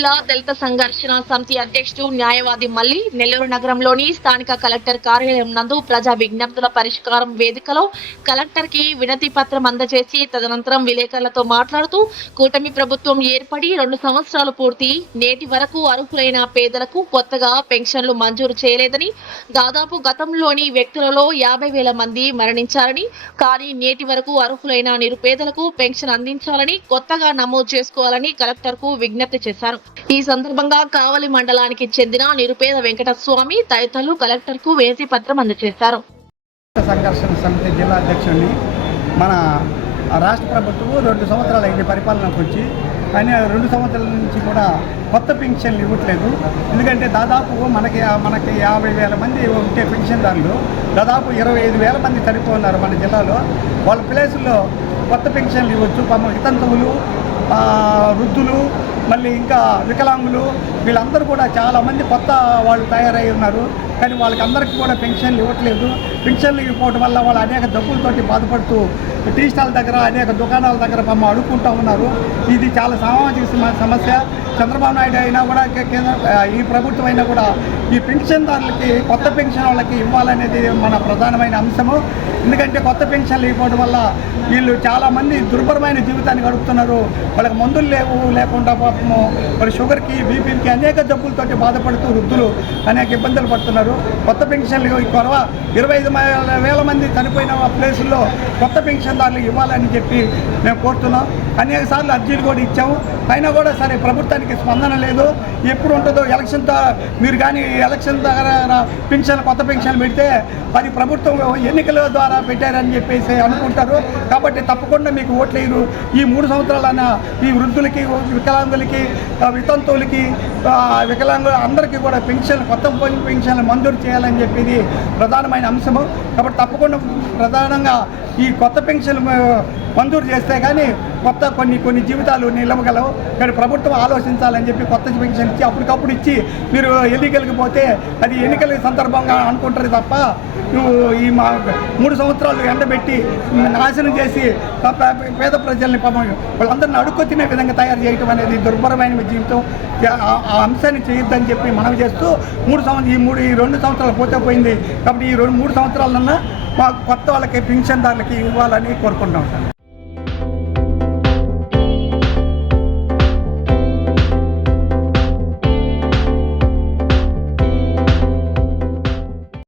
జిల్లా దళిత సంఘర్షణ సమితి అధ్యక్షుడు న్యాయవాది మల్లి నెల్లూరు నగరంలోని స్థానిక కలెక్టర్ కార్యాలయం నందు ప్రజా విజ్ఞప్తుల పరిష్కారం వేదికలో కలెక్టర్ కి వినతి పత్రం అందజేసి తదనంతరం విలేకరులతో మాట్లాడుతూ కూటమి ప్రభుత్వం ఏర్పడి 2 సంవత్సరాలు పూర్తి నేటి వరకు అర్హులైన పేదలకు కొత్తగా పెన్షన్లు మంజూరు చేయలేదని, దాదాపు గతంలోని వ్యక్తులలో 50,000 మంది మరణించారని, కానీ నేటి వరకు అర్హులైన నిరుపేదలకు పెన్షన్ అందించాలని కొత్తగా నమోదు చేసుకోవాలని కలెక్టర్ కు విజ్ఞప్తి చేశారు. ఈ సందర్భంగా కావలి మండలానికి చెందిన నిరుపేద వెంకటస్వామి తదితరులు కలెక్టర్ కు వినతి పత్రం అందజేశారు. సంఘర్షణ సమితి జిల్లా అధ్యక్షుడిని మన రాష్ట్ర ప్రభుత్వం 2 సంవత్సరాలు అయింది పరిపాలనకు వచ్చి, కానీ 2 సంవత్సరాల నుంచి కూడా కొత్త పెన్షన్లు ఇవ్వట్లేదు. ఎందుకంటే దాదాపు మనకి 50,000 మంది ఉంటే పెన్షన్దారులు దాదాపు 25,000 మంది చనిపోతున్నారు మన జిల్లాలో. వాళ్ళ ప్లేసుల్లో కొత్త పెన్షన్లు ఇవ్వచ్చు. వితంతువులు, వృద్ధులు, మళ్ళీ ఇంకా వికలాంగులు, వీళ్ళందరూ కూడా చాలామంది కొత్త వాళ్ళు తయారై ఉన్నారు. కానీ వాళ్ళకి అందరికీ కూడా పెన్షన్లు ఇవ్వట్లేదు. పెన్షన్లు ఇవ్వకపోవడం వల్ల వాళ్ళు అనేక జబ్బులతోటి బాధపడుతూ టీ స్టాల్ దగ్గర, అనేక దుకాణాల దగ్గర అడుక్కుంటూ ఉన్నారు. ఇది చాలా సామాజిక సమస్య. చంద్రబాబు నాయుడు అయినా కూడా ఈ ప్రభుత్వం అయినా కూడా ఈ పెన్షన్దారులకి కొత్త పెన్షన్ వాళ్ళకి ఇవ్వాలనేది మన ప్రధానమైన అంశము. ఎందుకంటే కొత్త పెన్షన్లు ఇవ్వడం వల్ల వీళ్ళు చాలామంది దుర్భరమైన జీవితాన్ని గడుపుతున్నారు. వాళ్ళకి మందులు లేకుండా పాపము వాళ్ళ షుగర్కి, బీపీకి అనేక జబ్బులతోటి బాధపడుతూ వృద్ధులు అనేక ఇబ్బందులు పడుతున్నారు. కొత్త పెన్షన్లు కొరవ 25,000 మంది చనిపోయిన ప్లేసుల్లో కొత్త పెన్షన్దారులు ఇవ్వాలని చెప్పి మేము కోరుతున్నాం. అనేక సార్లు అర్జీలు కూడా ఇచ్చాము. అయినా కూడా సరే ప్రభుత్వానికి స్పందన లేదు. ఎప్పుడు ఉంటుందో ఎలక్షన్ మీరు కానీ ఎలక్షన్ దగ్గర కొత్త పెన్షన్లు పెడితే అది ప్రభుత్వం ఎన్నికల ద్వారా పెట్టారని చెప్పేసి అనుకుంటారు. కాబట్టి తప్పకుండా మీకు ఓట్లేరు. ఈ 3 సంవత్సరాలైనా ఈ వృద్ధులకి, వికలాంగులకి, వితంతువులకి, వికలాంగులు అందరికీ కూడా కొత్త పెన్షన్లు మంజూరు చేయాలని చెప్పేది ప్రధానమైన అంశము. కాబట్టి తప్పకుండా ప్రధానంగా ఈ కొత్త పెన్షన్ మంజూరు చేస్తే కానీ కొన్ని జీవితాలు నిలవగలవు. కానీ ప్రభుత్వం ఆలోచించాలని చెప్పి కొత్త పెన్షన్ ఇచ్చి అప్పటికప్పుడు ఇచ్చి మీరు ఎన్నికలకు పోతే అది ఎన్నికల సందర్భంగా అనుకుంటారు తప్ప ఈ 3 సంవత్సరాలు ఎండబెట్టి నాశనం చేసి పేద ప్రజల్ని వాళ్ళందరినీ అడుక్కు తినే విధంగా తయారు చేయటం అనేది దుర్భరమైన జీవితం. ఆ అంశాన్ని చేయొద్దని చెప్పి మనం చేస్తూ ఈ 2 సంవత్సరాలు పోయింది. కాబట్టి ఈ 3 సంవత్సరాలన్నా కొత్త వాళ్ళకి పెన్షన్దారులకి ఇవ్వాలని కోరుకుంటాం సార్.